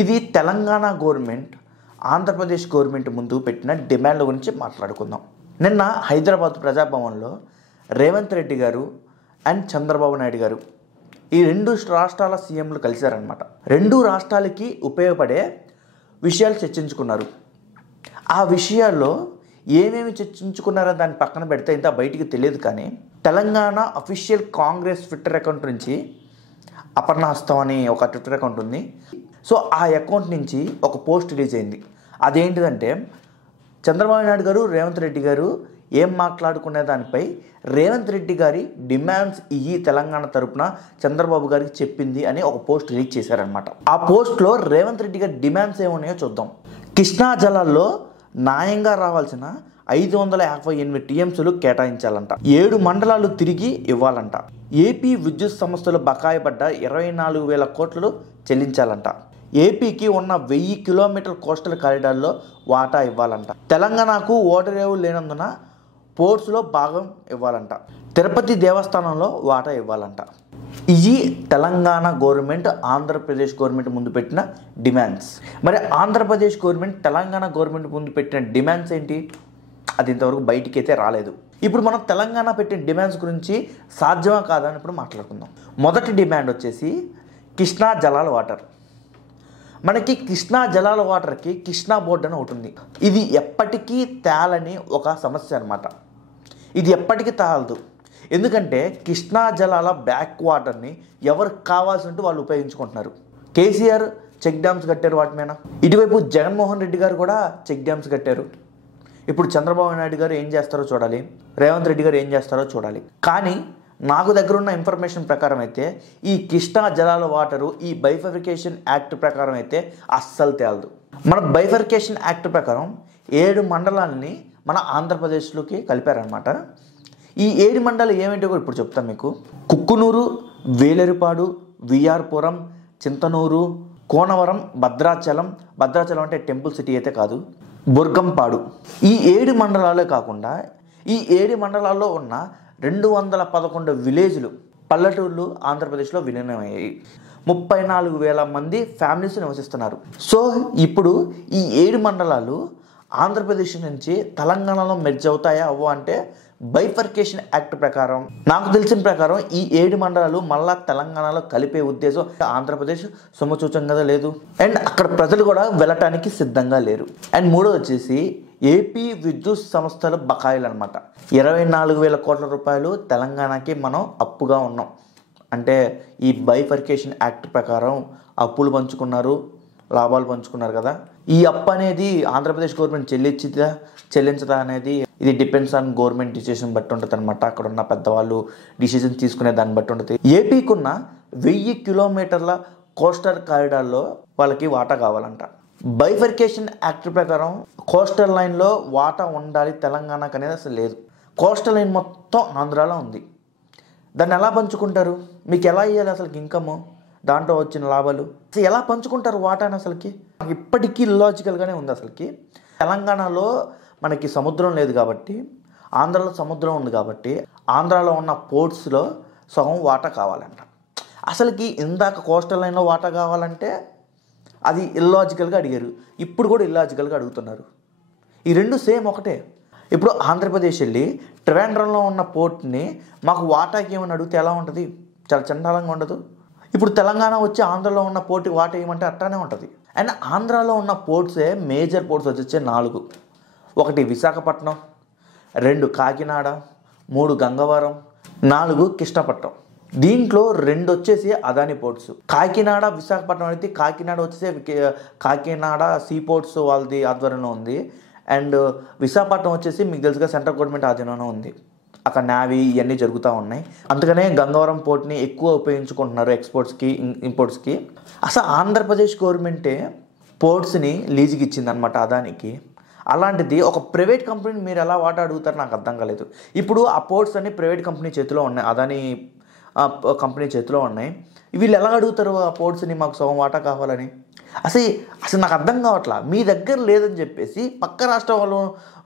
ఇది Telangana government Andhra Pradesh government ముందు పెట్టిన డిమాండ్ల గురించి మాట్లాడుకుందాం. నిన్న హైదరాబాద్ ప్రజాభవన్లో రేవంత్ రెడ్డి గారు అండ్ చంద్రబాబు నాయుడు గారు ఈ రెండు రాష్ట్రాల సీఎంలు కలిశారనమాట. రెండు రాష్ట్రాలకి ఉపయోగపడే విషయాలు చర్చించుకున్నారు. ఆ విషయాల్లో ఏమేమి చర్చించుకున్నారో దాన్ని పక్కన పెడితే ఇంత బయటికి తెలియదు. కానీ Telangana official Congress Twitter account నుంచి అపర్ణహస్తం అని ఒక ట్విట్టర్ అకౌంట్ ఉంది. సో ఆ అకౌంట్ నుంచి ఒక పోస్ట్ రిలీజ్ అయింది. అదేంటిదంటే చంద్రబాబు నాయుడు గారు రేవంత్ రెడ్డి గారు ఏం మాట్లాడుకునే దానిపై రేవంత్ రెడ్డి గారి డిమాండ్స్ ఇవి తెలంగాణ తరపున చంద్రబాబు గారికి చెప్పింది అని ఒక పోస్ట్ రిలీజ్ చేశారనమాట. ఆ పోస్ట్లో రేవంత్ రెడ్డి గారి డిమాండ్స్ ఏమున్నాయో చూద్దాం. కృష్ణా జలాల్లో న్యాయంగా రావాల్సిన 558 టీఎంసీలు కేటాయించాలంట. 7 మండలాలు తిరిగి ఇవ్వాలంట. ఏపీ విద్యుత్ సంస్థలు బకాయి పడ్డ 24,000 కోట్లు చెల్లించాలంట. ఏపీకి ఉన్న 1000 కిలోమీటర్ కోస్టల్ కారిడార్లో వాటా ఇవ్వాలంట. తెలంగాణకు ఓడరేవు లేనందున పోర్ట్స్లో భాగం ఇవ్వాలంట. తిరుపతి దేవస్థానంలో వాటా ఇవ్వాలంట. ఇవి తెలంగాణ గవర్నమెంట్ ఆంధ్రప్రదేశ్ గవర్నమెంట్ ముందు పెట్టిన డిమాండ్స్. మరి ఆంధ్రప్రదేశ్ గవర్నమెంట్ తెలంగాణ గవర్నమెంట్ ముందు పెట్టిన డిమాండ్స్ ఏంటి? అది ఇంతవరకు బయటికి అయితే రాలేదు. ఇప్పుడు మనం తెలంగాణ పెట్టిన డిమాండ్స్ గురించి సాధ్యమా కాదా అని ఇప్పుడు మాట్లాడుకుందాం. మొదటి డిమాండ్ వచ్చేసి కృష్ణా జలాల వాటర్. మనకి కృష్ణా జలాల వాటర్కి కృష్ణా బోర్డు అని ఒకటి ఉంది. ఇది ఎప్పటికీ తేలని ఒక సమస్య అనమాట. ఇది ఎప్పటికీ తేలదు. ఎందుకంటే కృష్ణా జలాల బ్యాక్ వాటర్ని ఎవరికి కావాల్సి ఉంటే వాళ్ళు ఉపయోగించుకుంటున్నారు. కేసీఆర్ చెక్ డ్యామ్స్ కట్టారు వాటి మీద. ఇటువైపు జగన్మోహన్ రెడ్డి గారు కూడా చెక్ డ్యామ్స్ కట్టారు. ఇప్పుడు చంద్రబాబు నాయుడు గారు ఏం చేస్తారో చూడాలి, రేవంత్ రెడ్డి గారు ఏం చేస్తారో చూడాలి. కానీ నాకు దగ్గర ఉన్న ఇన్ఫర్మేషన్ ప్రకారం అయితే ఈ కృష్ణా జలాల వాటరు ఈ బైఫర్కేషన్ యాక్ట్ ప్రకారం అయితే అస్సలు తేలదు. మన బైఫర్కేషన్ యాక్ట్ ప్రకారం 7 మండలాలని మన ఆంధ్రప్రదేశ్లోకి కలిపారనమాట. ఈ 7 మండలాలు ఏమేంటో కూడా ఇప్పుడు చెప్తాను మీకు. కుక్కునూరు, వేలేరుపాడు, విఆర్పురం, చింతనూరు, కోనవరం, భద్రాచలం అంటే టెంపుల్ సిటీ అయితే కాదు, బుర్గంపాడు. ఈ 7 మండలాలే కాకుండా ఈ 7 మండలాల్లో ఉన్న 211 విలేజ్లు, పల్లెటూళ్ళు ఆంధ్రప్రదేశ్లో విలీనమయ్యాయి. 34,000 మంది ఫ్యామిలీస్ నివసిస్తున్నారు. సో ఇప్పుడు ఈ 7 మండలాలు ఆంధ్రప్రదేశ్ నుంచి తెలంగాణలో మెర్జ్ అవుతాయా అవ్వ అంటే బైఫర్కేషన్ యాక్ట్ ప్రకారం నాకు తెలిసిన ప్రకారం ఈ 7 మండలాలు మళ్ళా తెలంగాణలో కలిపే ఉద్దేశం ఆంధ్రప్రదేశ్ సముచితంగా లేదు. అండ్ అక్కడ ప్రజలు కూడా వెళ్ళటానికి సిద్ధంగా లేరు. అండ్ మూడో వచ్చేసి ఏపీ విద్యుత్ సంస్థల బకాయిలు అనమాట. 24,000 కోట్ల రూపాయలు తెలంగాణకి మనం అప్పుగా ఉన్నాం. అంటే ఈ బైఫర్కేషన్ యాక్ట్ ప్రకారం అప్పులు పంచుకున్నారు, లాభాలు పంచుకున్నారు కదా. ఈ అప్పు అనేది ఆంధ్రప్రదేశ్ గవర్నమెంట్ చెల్లించదా అనేది ఇది డిపెండ్స్ ఆన్ గవర్నమెంట్ డిసిషన్ బట్టి ఉంటుంది అనమాట. అక్కడ ఉన్న పెద్దవాళ్ళు డిసిజన్ తీసుకునే దాన్ని బట్టి ఉంటుంది. ఏపీకి ఉన్న 1000 కిలోమీటర్ల కోస్టల్ కారిడార్లో వాళ్ళకి వాటా కావాలంట. బైఫర్కేషన్ యాక్ట్ ప్రకారం కోస్టల్ లైన్లో వాటా ఉండాలి తెలంగాణకు అనేది అసలు లేదు. కోస్టల్ లైన్ మొత్తం ఆంధ్రాలో ఉంది. దాన్ని ఎలా పంచుకుంటారు? మీకు ఎలా ఇవ్వాలి అసలుకి ఇన్కమ్, దాంట్లో వచ్చిన లాభాలు అసలు ఎలా పంచుకుంటారు వాటాని? అసలుకి ఇప్పటికీ ఇల్లాజికల్గానే ఉంది. అసలుకి తెలంగాణలో మనకి సముద్రం లేదు కాబట్టి, ఆంధ్రాలో సముద్రం ఉంది కాబట్టి ఆంధ్రాలో ఉన్న పోర్ట్స్లో సగం వాటా కావాలంట. అసలుకి ఇందాక కోస్టల్ లైన్లో వాటా కావాలంటే అది ఇల్లాజికల్గా అడిగారు. ఇప్పుడు కూడా ఇల్లాజికల్గా అడుగుతున్నారు. ఈ రెండు సేమ్ ఒకటే. ఇప్పుడు ఆంధ్రప్రదేశ్ వెళ్ళి ట్రివాండ్రంలో ఉన్న పోర్ట్ని మాకు వాటాకి ఏమని అడిగితే ఎలా ఉంటుంది? చాలా చండాలంగా ఉండదు. ఇప్పుడు తెలంగాణ వచ్చి ఆంధ్రాలో ఉన్న పోర్ట్కి వాటా ఏమంటే అట్టానే ఉంటుంది. అండ్ ఆంధ్రాలో ఉన్న పోర్ట్సే మేజర్ పోర్ట్స్ వచ్చే 4. 1 విశాఖపట్నం, 2 కాకినాడ, 3 గంగవరం, 4 కృష్ణపట్నం. దీంట్లో 2 వచ్చేసి అదాని పోర్ట్స్. కాకినాడ, విశాఖపట్నం అయితే కాకినాడ వచ్చేసి కాకినాడ సీ పోర్ట్స్ వాళ్ళది ఆధ్వర్యంలో ఉంది. అండ్ విశాఖపట్నం వచ్చేసి మీకు తెలుసుగా సెంట్రల్ గవర్నమెంట్ ఆధీనంలో ఉంది. అక్కడ నేవీ ఇవన్నీ జరుగుతూ ఉన్నాయి. అందుకనే గంగవరం పోర్ట్ని ఎక్కువ ఉపయోగించుకుంటున్నారు ఎక్స్పోర్ట్స్కి, ఇంపోర్ట్స్కి. అసలు ఆంధ్రప్రదేశ్ గవర్నమెంటే పోర్ట్స్ని లీజుకి ఇచ్చింది అనమాట అదానికి. అలాంటిది ఒక ప్రైవేట్ కంపెనీని మీరు ఎలా వాటా అడుగుతారో నాకు అర్థం కాలేదు. ఇప్పుడు ఆ పోర్ట్స్ అన్ని ప్రైవేట్ కంపెనీ చేతిలో ఉన్నాయి, అదాని కంపెనీ చేతిలో ఉన్నాయి. వీళ్ళు ఎలా అడుగుతారు ఆ పోర్ట్స్ని మాకు సగం వాటా కావాలని? అసలు నాకు అర్థం కావట్లా. మీ దగ్గర లేదని చెప్పేసి పక్క రాష్ట్రం వాళ్ళు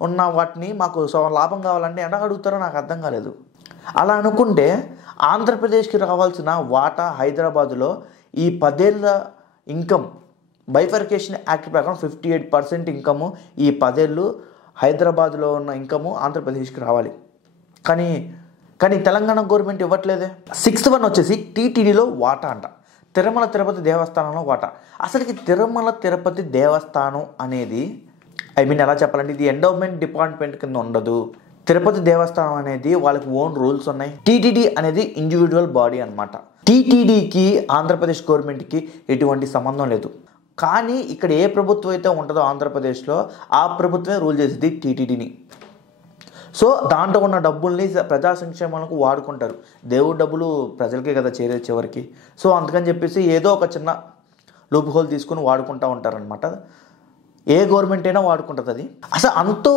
ఉన్న వాటిని మాకు సగం లాభం కావాలంటే ఎలా అడుగుతారో నాకు అర్థం కాలేదు. అలా అనుకుంటే ఆంధ్రప్రదేశ్కి రావాల్సిన వాటా హైదరాబాదులో ఈ 10 ఏళ్ళ ఇన్కమ్ బైఫర్కేషన్ యాక్ట్ ప్రకారం 58% ఇన్కము ఈ 10 ఏళ్ళు హైదరాబాద్లో ఉన్న ఇన్కము ఆంధ్రప్రదేశ్కి రావాలి. కానీ తెలంగాణ గవర్నమెంట్ ఇవ్వట్లేదే. 6th వన్ వచ్చేసి టీటీడీలో వాటా అంట. తిరుమల తిరుపతి దేవస్థానంలో వాటా. అసలుకి తిరుమల తిరుపతి దేవస్థానం అనేది ఎలా చెప్పాలంటే ఇది ఎండోమెంట్ డిపార్ట్మెంట్ కింద ఉండదు. తిరుపతి దేవస్థానం అనేది వాళ్ళకి ఓన్ రూల్స్ ఉన్నాయి. టీటీడీ అనేది ఇండివిజువల్ బాడీ అనమాట. టీటీడీకి ఆంధ్రప్రదేశ్ గవర్నమెంట్కి ఎటువంటి సంబంధం లేదు. కానీ ఇక్కడ ఏ ప్రభుత్వం అయితే ఉంటుందో ఆంధ్రప్రదేశ్లో ఆ ప్రభుత్వమే రూల్ చేసేది టీటీడీని. సో దాంట్లో ఉన్న డబ్బుల్ని ప్రజా సంక్షేమాలకు వాడుకుంటారు. దేవుడి డబ్బులు ప్రజలకే కదా చేరేది చివరికి. సో అందుకని చెప్పేసి ఏదో ఒక చిన్న లూప్ హోల్ తీసుకుని వాడుకుంటూ ఉంటారనమాట. ఏ గవర్నమెంట్ అయినా వాడుకుంటుంది అది. అసలు అంతో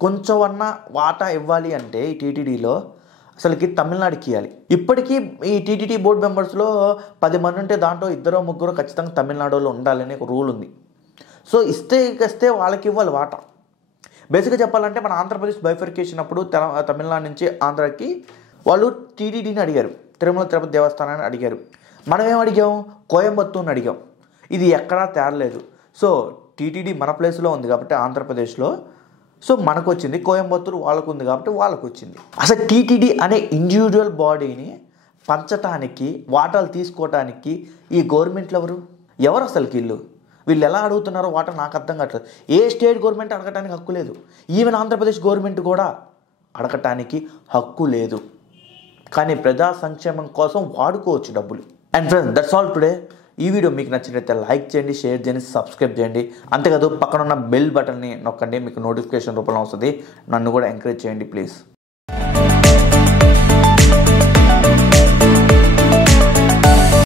కొంచెం అన్న వాటా ఇవ్వాలి అంటే ఈ టీటీడీలో అసలుకి తమిళనాడుకి ఇవ్వాలి. ఇప్పటికీ ఈ టీటీడీ బోర్డు మెంబర్స్లో 10 మంది ఉంటే దాంట్లో 2-3 ఖచ్చితంగా తమిళనాడులో ఉండాలని ఒక రూల్ ఉంది. సో ఇస్తే వాళ్ళకి ఇవ్వాలి వాటా. బేసిక్గా చెప్పాలంటే మన ఆంధ్రప్రదేశ్ బైఫర్కేషన్ అప్పుడు తమిళనాడు నుంచి ఆంధ్రాకి వాళ్ళు టీటీడీని అడిగారు, తిరుమల తిరుపతి దేవస్థానాన్ని అడిగారు. మనం ఏం అడిగాం? కోయంబత్తూర్ని అడిగాం. ఇది ఎక్కడా తేరలేదు. సో టీటీడీ మన ప్లేస్లో ఉంది కాబట్టి ఆంధ్రప్రదేశ్లో, సో మనకు వచ్చింది. కోయంబత్తూరు వాళ్ళకు ఉంది కాబట్టి వాళ్ళకు వచ్చింది. అసలు టీటీడీ అనే ఇండివిజువల్ బాడీని పంచటానికి, వాటాలు తీసుకోవటానికి ఈ గవర్నమెంట్లు ఎవరు అసలుకి వీళ్ళు ఎలా అడుగుతున్నారో వాటా నాకు అర్థం కావట్లేదు. ఏ స్టేట్ గవర్నమెంట్ అడగటానికి హక్కు లేదు. ఈవెన్ ఆంధ్రప్రదేశ్ గవర్నమెంట్ కూడా అడగటానికి హక్కు లేదు. కానీ ప్రజా సంక్షేమం కోసం వాడుకోవచ్చు డబ్బులు. And friends, that's all today. ఈ వీడియో మీకు నచ్చినట్లయితే లైక్ చేయండి, షేర్ చేయండి, సబ్స్క్రైబ్ చేయండి. అంతేకాదు పక్కన ఉన్న బెల్ బటన్ని నొక్కండి, మీకు నోటిఫికేషన్ రూపంలో వస్తుంది. నన్ను కూడా ఎంకరేజ్ చేయండి ప్లీజ్.